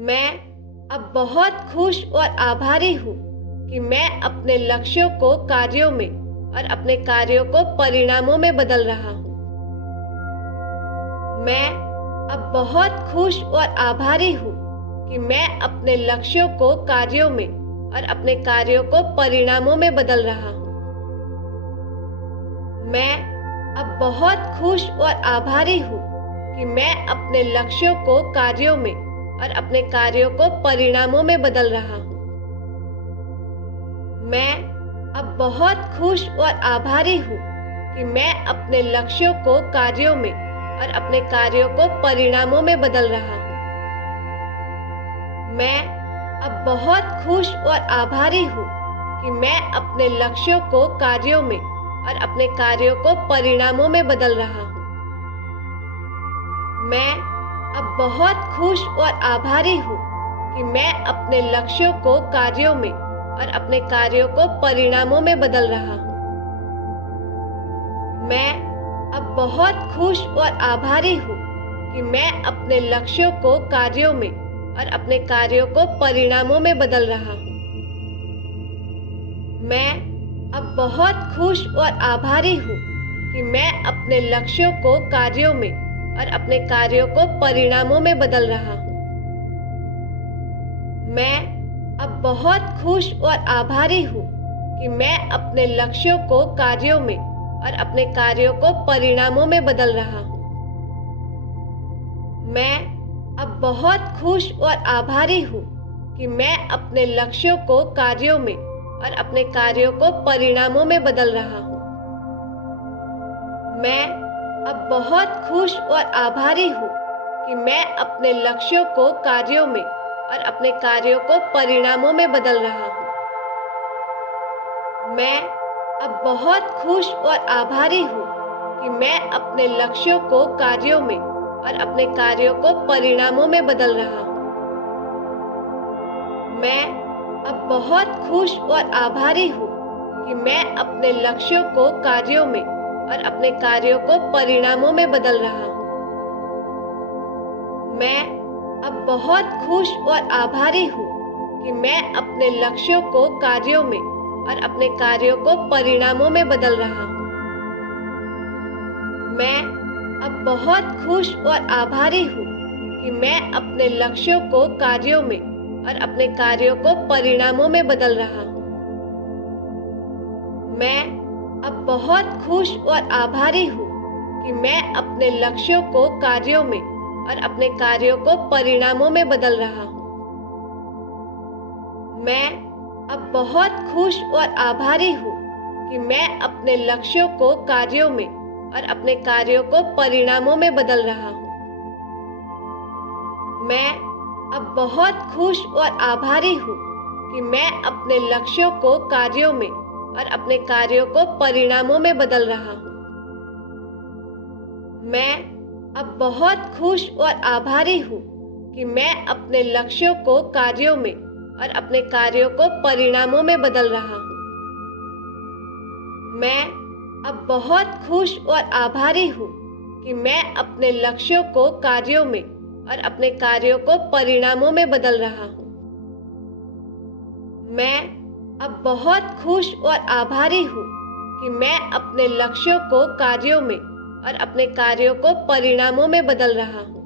मैं अब बहुत खुश और आभारी हूँ कि मैं अपने लक्ष्यों को कार्यों में और अपने कार्यों को परिणामों में बदल रहा हूँ। मैं अब बहुत खुश और आभारी हूँ कि मैं अपने लक्ष्यों को कार्यों में और अपने कार्यों को परिणामों में बदल रहा हूँ। मैं अब बहुत खुश और आभारी हूँ कि मैं अपने लक्ष्यों को कार्यों में और अपने कार्यों को परिणामों में बदल रहा हूँ। मैं अब बहुत खुश और आभारी हूँ कि मैं अपने लक्ष्यों को कार्यों में और अपने कार्यों को परिणामों में बदल रहा हूँ। मैं अब बहुत खुश और आभारी हूँ कि मैं अपने लक्ष्यों को कार्यों में और अपने कार्यों को परिणामों में बदल रहा हूँ। मैं अब बहुत खुश और आभारी हूँ कि मैं अपने लक्ष्यों को कार्यों में और अपने कार्यों को परिणामों में बदल रहा हूँ। मैं अब बहुत खुश और आभारी हूँ कि मैं अपने लक्ष्यों को कार्यों में और अपने कार्यों को परिणामों में बदल रहा हूँ। मैं अब बहुत खुश और आभारी हूँ कि मैं अपने लक्ष्यों को कार्यों में और अपने कार्यों को परिणामों में बदल रहा हूँ। मैं अब बहुत खुश और आभारी हूँ कि मैं अपने लक्ष्यों को कार्यों में और अपने कार्यों को परिणामों में बदल रहा हूँ। मैं अब बहुत खुश और आभारी हूँ कि मैं अपने लक्ष्यों को कार्यों में और अपने कार्यों को परिणामों में बदल रहा हूँ। मैं अब बहुत खुश और आभारी हूँ कि मैं अपने लक्ष्यों को कार्यों में और अपने कार्यों को परिणामों में बदल रहा हूँ। मैं अब बहुत खुश और आभारी हूँ कि मैं अपने लक्ष्यों को कार्यों में और अपने कार्यों को परिणामों में बदल रहा हूँ। मैं अब बहुत खुश और आभारी हूँ कि मैं अपने लक्ष्यों को कार्यों में और अपने कार्यों को परिणामों में बदल रहा हूँ। मैं अब बहुत खुश और आभारी हूँ कि मैं अपने लक्ष्यों को कार्यों में और अपने कार्यों को परिणामों में बदल रहा हूँ। मैं अब बहुत खुश और आभारी हूँ कि मैं अपने लक्ष्यों को कार्यों में और अपने कार्यों को परिणामों में बदल रहा हूँ। मैं अब बहुत खुश और आभारी हूँ कि मैं अपने लक्ष्यों को कार्यों में और अपने कार्यों को परिणामों में बदल रहा हूँ। मैं अब बहुत खुश और आभारी हूँ कि मैं अपने लक्ष्यों को कार्यों में और अपने कार्यों को परिणामों में बदल रहा हूँ। मैं अब बहुत खुश और आभारी हूँ कि मैं अपने लक्ष्यों को कार्यों में और अपने कार्यों को परिणामों में बदल रहा हूँ। मैं अब बहुत खुश और आभारी हूँ कि मैं अपने लक्ष्यों को कार्यों में और अपने कार्यों को परिणामों में बदल रहा हूँ। मैं अब बहुत खुश और आभारी हूँ कि मैं अपने लक्ष्यों को कार्यों में और अपने कार्यों को परिणामों में बदल रहा हूँ। मैं अब बहुत खुश और आभारी हूँ कि मैं अपने लक्ष्यों को कार्यों में और अपने कार्यों को परिणामों में बदल रहा हूँ।